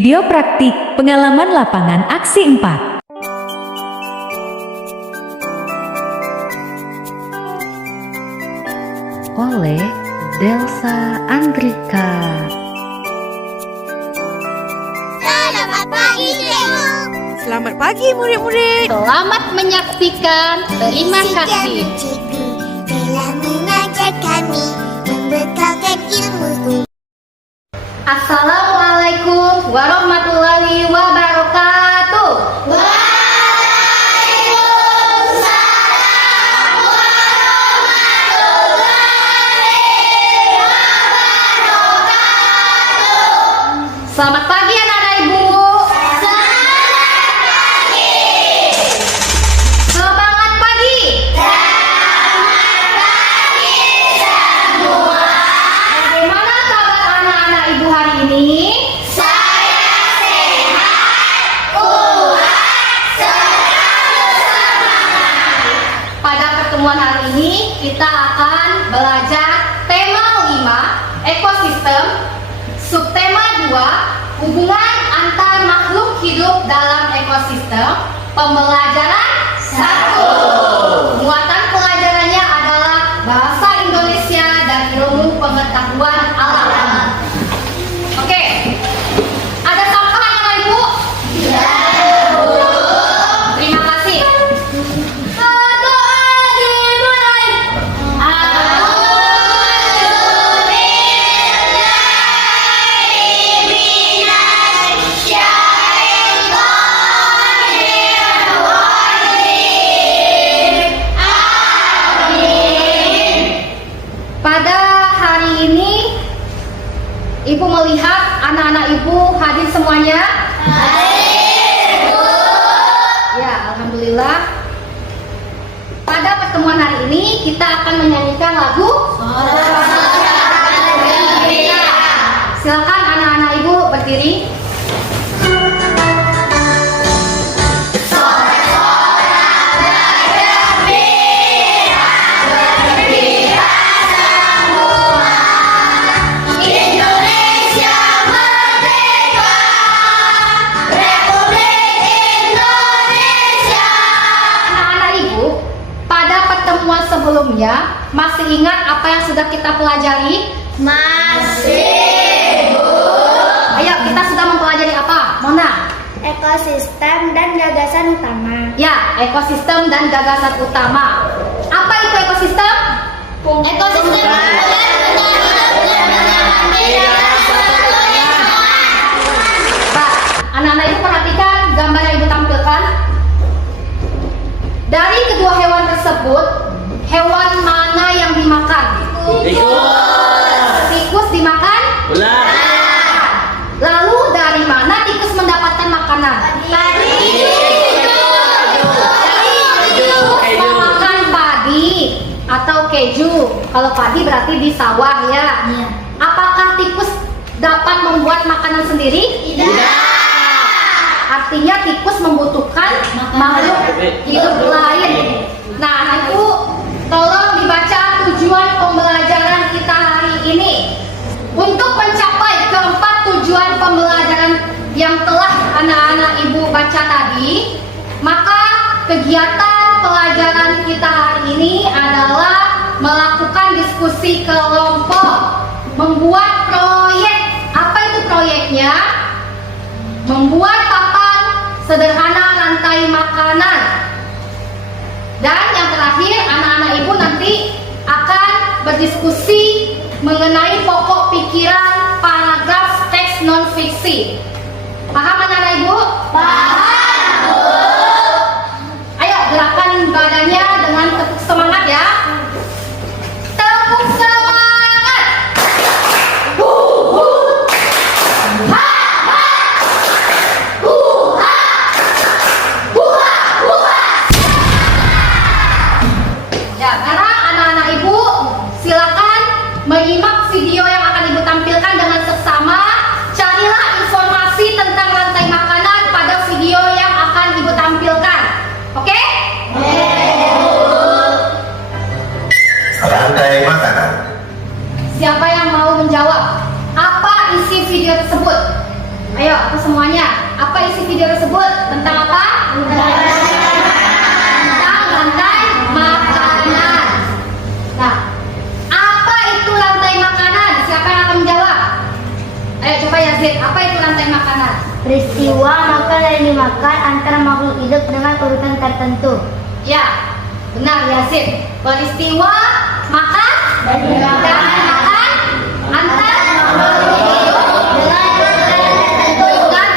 Video praktik pengalaman lapangan aksi 4. Oleh Delsa Andrika. Selamat pagi, Cikgu. Selamat pagi murid-murid. Selamat menyaksikan. Terima kasih. Cikgu telah mengajar kami, membekalkan ilmu. Assalamualaikum warahmatullahi wabarakatuh. Selamat pagi anak-anak ibu. Semangat pagi. Bagaimana kabar anak-anak ibu hari ini? Pada pertemuan hari ini kita akan belajar tema 5 ekosistem, subtema 2 hubungan antar makhluk hidup dalam ekosistem, pembelajaran 1. Muatan pelajarannya adalah bahasa Indonesia dan ilmu pengetahuan alam. Oke. Ada tambahan anak ibu? Terima kasih. Doa dimulai. Pada hari ini, Ibu melihat anak-anak Ibu hadir semuanya? Hadir, Bu. Ya, alhamdulillah. Pada pertemuan hari ini kita akan menyanyikan lagu Silakan anak-anak Ibu berdiri. Anak-anak Ibu, pada pertemuan sebelumnya masih ingat apa yang sudah kita pelajari? Masih, Bu. Ayo, kita sudah mempelajari apa? Mona? Ekosistem dan gagasan utama. Ya, ekosistem dan gagasan utama. Apa itu ekosistem? Ekosistem Pak, anak-anak Ibu perhatikan gambar yang Ibu tampilkan. Dari kedua hewan tersebut, hewan mana yang dimakan? Tikus dimakan? Lalu dari mana tikus mendapatkan makanan? Memakan padi atau keju. Kalau padi berarti di sawah ya. Apakah tikus dapat membuat makanan sendiri? Tidak. Artinya tikus membutuhkan makhluk hidup lain. Nah, itu tolong dibaca tujuan pembelajaran kita hari ini. Untuk mencapai keempat tujuan pembelajaran yang telah anak-anak Ibu baca tadi, maka kegiatan pelajaran kita hari ini adalah melakukan diskusi kelompok, membuat proyek. Apa itu proyeknya? Membuat papan sederhana rantai makanan. Dan yang terakhir, anak-anak Ibu nanti akan berdiskusi mengenai pokok pikiran paragraf teks non-fiksi. Paham anak-anak Ibu? Paham, Bu. Ayo gerakan badannya dengan tepuk semangat ya. Tepuk semangat. Ya, sekarang anak-anak Ibu silakan menyimak video yang akan Ibu tampilkan dengan seksama. Carilah informasi tentang rantai makanan pada video semuanya. Apa isi video tersebut? Tentang apa? Tentang rantai makanan. Nah, apa itu rantai makanan? Siapa yang akan menjawab? Ayo coba Yazid, apa itu rantai makanan? Peristiwa makanan yang dimakan antara makhluk hidup dengan urutan tertentu. Ya, benar Yazid. Peristiwa makan dan makan antar makhluk hidup dengan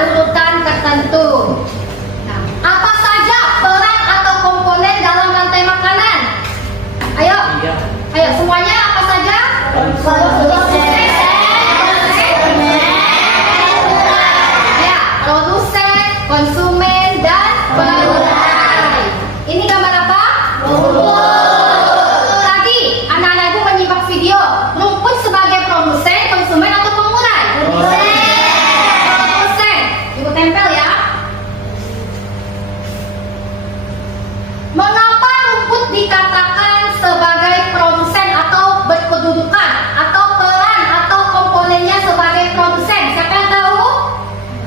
urutan tertentu. Nah, apa saja peran atau komponen dalam rantai makanan? Ayo, ayo semuanya apa saja? Ya, produsen, konsumen, dan penyuplai. Ini gambar apa? Tadi anak-anak ibu menyimak video. Rumput sebagai produsen, konsumen, atau pengurai? Produsen. Ibu tempel ya. Mengapa rumput dikatakan sebagai produsen atau berkedudukan atau peran atau komponennya sebagai produsen? Siapa yang tahu?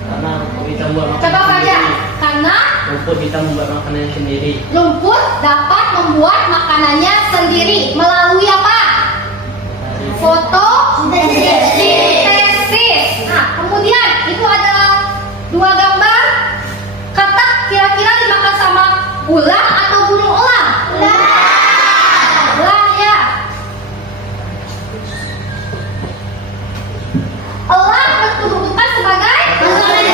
Karena kita buat makanan Coba baca. sendiri. Karena Rumput kita membuat makanan sendiri. rumput dapat membuat makanannya sendiri melalui apa? Fotosintesis. Nah, kemudian itu ada dua gambar. Katak kira-kira dimakan sama ular atau burung elang? Ular ya. Elang berkedudukan sebagai konsumen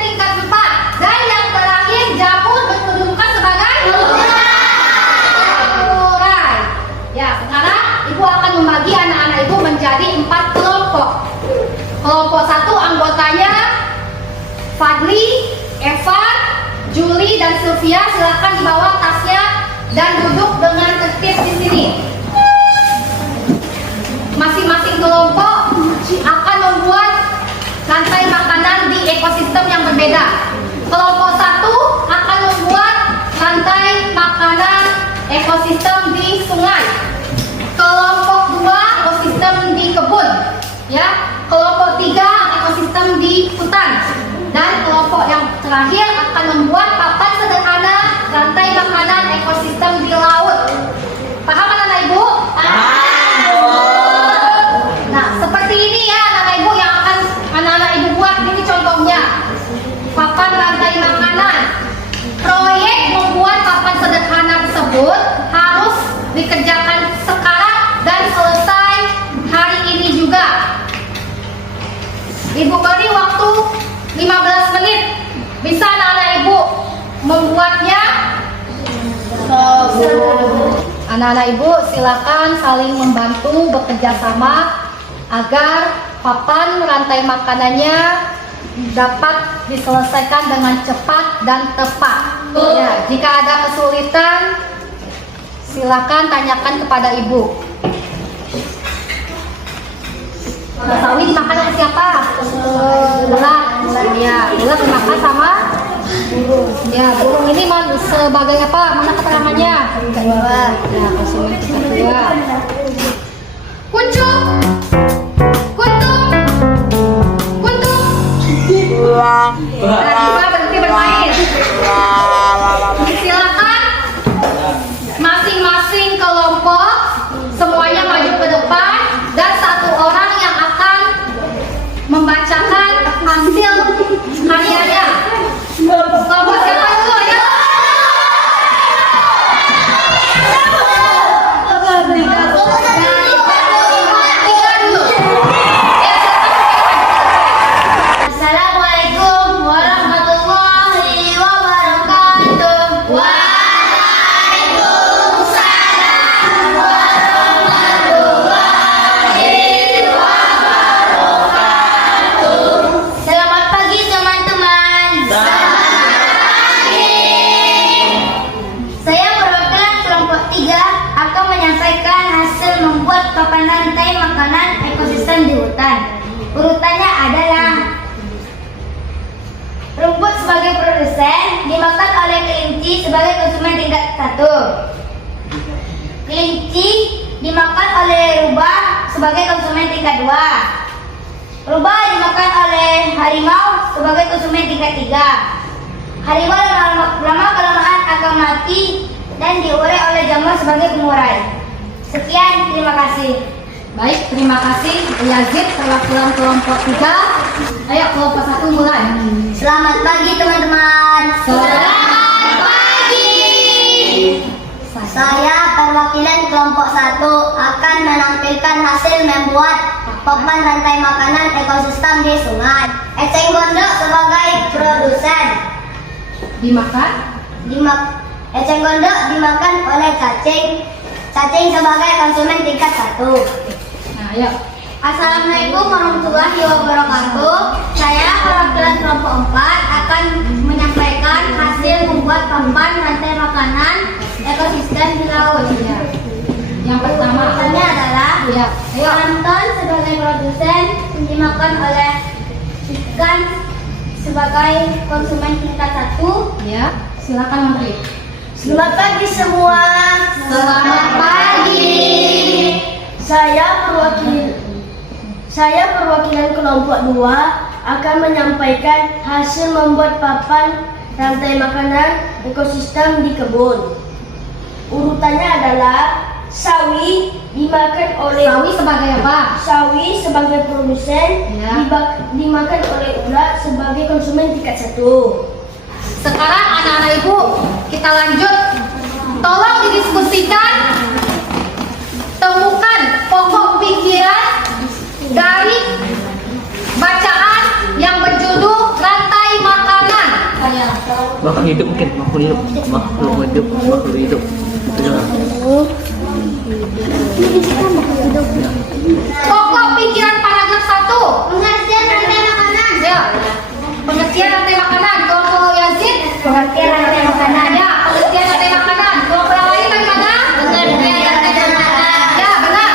tingkat 4. Dan yang terakhir jamur berkedudukan sebagai pengurai. Ya, sekarang ibu akan membagi anak-anak ibu menjadi 4 kelompok. Kelompok 1 anggotanya Fadli, Evan, Juli, dan Sylvia. Silakan dibawa tasnya dan duduk dengan tertib di sini. Masing-masing kelompok akan membuat rantai makanan di ekosistem yang berbeda. Kelompok 1 akan membuat rantai makanan ekosistem di sungai. Kelompok 2 ekosistem di kebun, ya. Kelompok 3 ekosistem di hutan. Dan kelompok yang terakhir akan membuat papan sederhana rantai makanan ekosistem di laut. Paham anak-anak ibu? Nah, seperti ini ya anak-anak ibu yang akan anak-anak ibu buat. Ini contohnya papan rantai makanan. Proyek membuat papan sederhana tersebut harus dikerjakan sekarang dan selesai hari ini juga. Ibu beri waktu 15 menit. Bisa anak-anak ibu membuatnya? Anak-anak ibu silakan saling membantu bekerja sama agar papan rantai makanannya dapat diselesaikan dengan cepat dan tepat. Ya, jika ada kesulitan silakan tanyakan kepada ibu. Sawi dimakan sama siapa? Ular. Ya, ular dimakan sama burung. Ya, burung ini sebagai apa? Mana keterangannya? Kedua. Ya, konsumen kedua. Kucuk. Kuntung. Kuntung. Nah, kita berhenti bermain. Silakan masing-masing kelompok semuanya maju ke depan dan satu orang yang akan membacakan hasil karyanya. Kelompok siapa dulu ya? Assalamualaikum warahmatullahi wabarakatuh. Waalaikumsalam warahmatullahi wabarakatuh. Selamat pagi teman-teman. Selamat pagi. Saya perwakilan kelompok 3 akan menyampaikan hasil membuat papan rantai makanan ekosistem di hutan. Urutannya adalah rumput sebagai produsen dimakan oleh kelinci sebagai konsumen tingkat 1. Kelinci dimakan oleh rubah sebagai konsumen tingkat 2. Rubah dimakan oleh harimau sebagai konsumen tingkat 3. Harimau lama-kelamaan akan mati dan diurai oleh jamur sebagai pengurai. Sekian, terima kasih. Baik, terima kasih Yazid perwakilan kelompok 3. Ayo kelompok 1 mulai. Selamat pagi teman-teman. Selamat pagi. Saya perwakilan kelompok 1 akan menampilkan hasil membuat papan rantai makanan ekosistem di sungai. Eceng gondok sebagai produsen. Eceng gondok dimakan oleh cacing. Cacing sebagai konsumen tingkat 1. Nah, ayo. Assalamualaikum warahmatullahi wabarakatuh. Saya perwakilan kelompok 4 akan menyampaikan hasil membuat papan rantai makanan ekosistem di laut. Ya. Yang pertama Urutannya adalah ya. Ayo. plankton sebagai produsen dimakan oleh ikan sebagai konsumen tingkat 1. Ya, silakan Menteri. Selamat pagi semua. Selamat pagi. Saya perwakilan kelompok 2 akan menyampaikan hasil membuat papan rantai makanan ekosistem di kebun. Urutannya adalah sawi dimakan oleh sawi sebagai produsen, Ya. dimakan oleh ulat sebagai konsumen tingkat 1. Sekarang anak-anak ibu, kita lanjut. Tolong didiskusikan, temukan pokok pikiran dari bacaan yang berjudul rantai makanan. Makhluk hidup mungkin, makhluk hidup. Pokok pikiran paragraf 1. Pengertian rantai makanan. Ya. Pengertian rantai makanan. Kelompok Yazid. Pengertian rantai makanan. Ya, pengertian rantai makanan. Kelompok yang lain bagaimana? Pengertian rantai makanan. Ya, benar.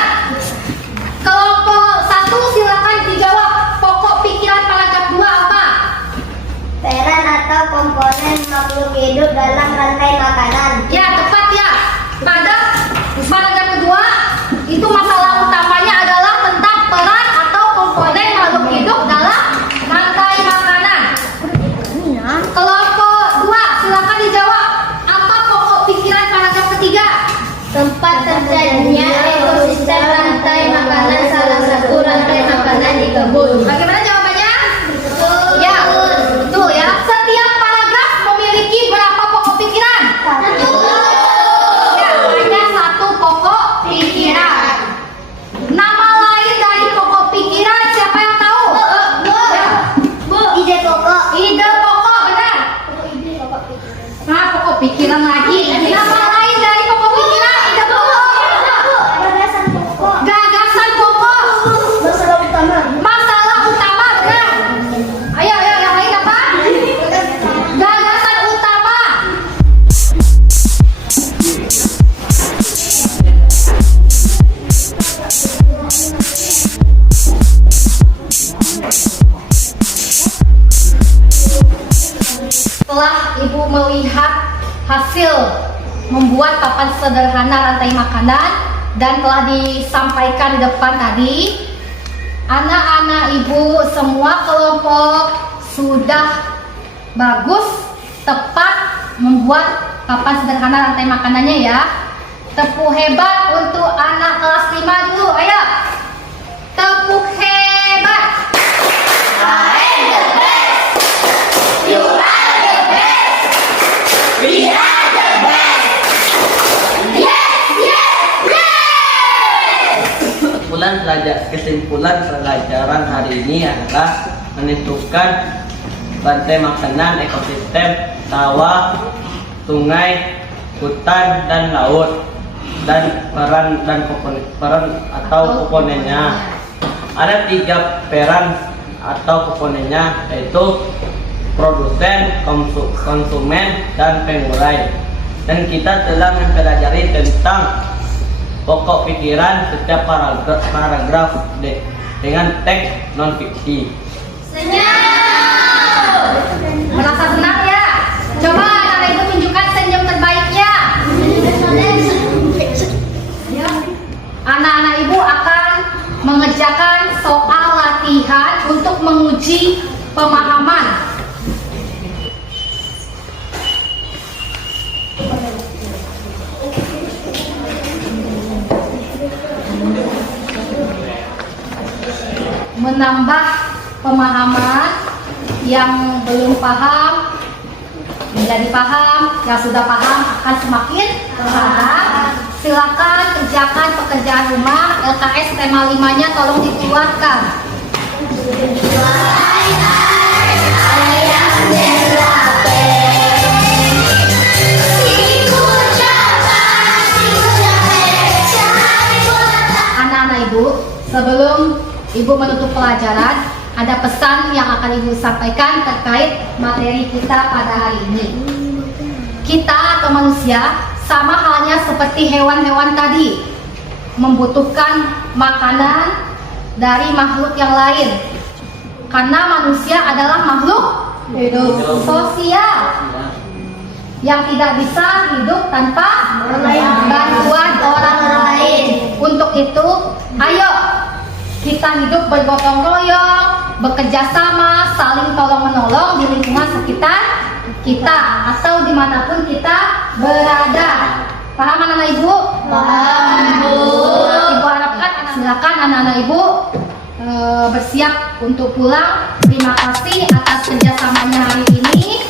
Kelompok 1 silakan dijawab. Pokok pikiran paragraf 2 apa? Peran atau komponen makhluk hidup dalam rantai makanan. Ya, tepat ya. Pada paragraf kedua, itu masalah utamanya adalah tentang peran atau komponen makhluk hidup dalam rantai makanan. Kelompok 2, silakan dijawab. Apa pokok pikiran paragraf ketiga? Tempat terjadinya ekosistem rantai makanan salah satu rantai makanan di kebun. Bagaimana jawabannya? Ya, betul ya. Setiap paragraf memiliki berapa pokok pikiran? Ya, hanya satu pokok pikiran. Nama lain dari pokok pikiran siapa yang tahu? Ya. Ide pokok. Ide pokok, benar. Nah, pokok pikiran lagi. Nama lain dari pokok pikiran, ide pokok. Gagasan pokok. Gagasan pokok. Masalah utama. Masalah utama, benar. Ayo, yang lain apa? Gagasan utama. Setelah ibu melihat hasil membuat papan sederhana rantai makanan dan telah disampaikan di depan tadi, anak-anak ibu semua kelompok sudah bagus, tepat membuat papan sederhana rantai makanannya ya. Tepuk hebat untuk anak kelas 5 dulu, ayo. Tepuk hebat. Kesimpulan pelajaran hari ini adalah menentukan rantai makanan ekosistem sawah, sungai, hutan, dan laut, dan peran atau komponennya. Ada 3 peran atau komponennya, yaitu produsen, konsumen, dan pengurai. Dan kita telah mempelajari tentang pokok pikiran setiap paragraf dengan teks non-fiksi. Merasa senang ya? Coba anak ibu tunjukkan senyum terbaiknya. Anak-anak ibu akan mengerjakan soal latihan uji pemahaman. Menambah pemahaman yang belum paham menjadi paham, yang sudah paham akan semakin paham. Silakan kerjakan pekerjaan rumah LKS tema 5-nya tolong dikeluarkan. Anak-anak ibu, sebelum ibu menutup pelajaran, ada pesan yang akan ibu sampaikan terkait materi kita pada hari ini. Kita atau manusia sama halnya seperti hewan-hewan tadi, membutuhkan makanan dari makhluk yang lain. Karena manusia adalah makhluk hidup sosial yang tidak bisa hidup tanpa bantuan orang lain. Untuk itu, ayo kita hidup bergotong royong, bekerja sama, saling tolong menolong di lingkungan sekitar kita atau dimanapun kita berada. Paham anak-anak ibu? Paham bu. Ibu harapkan silakan anak-anak ibu bersiap untuk pulang. Terima kasih atas kerjasamanya hari ini.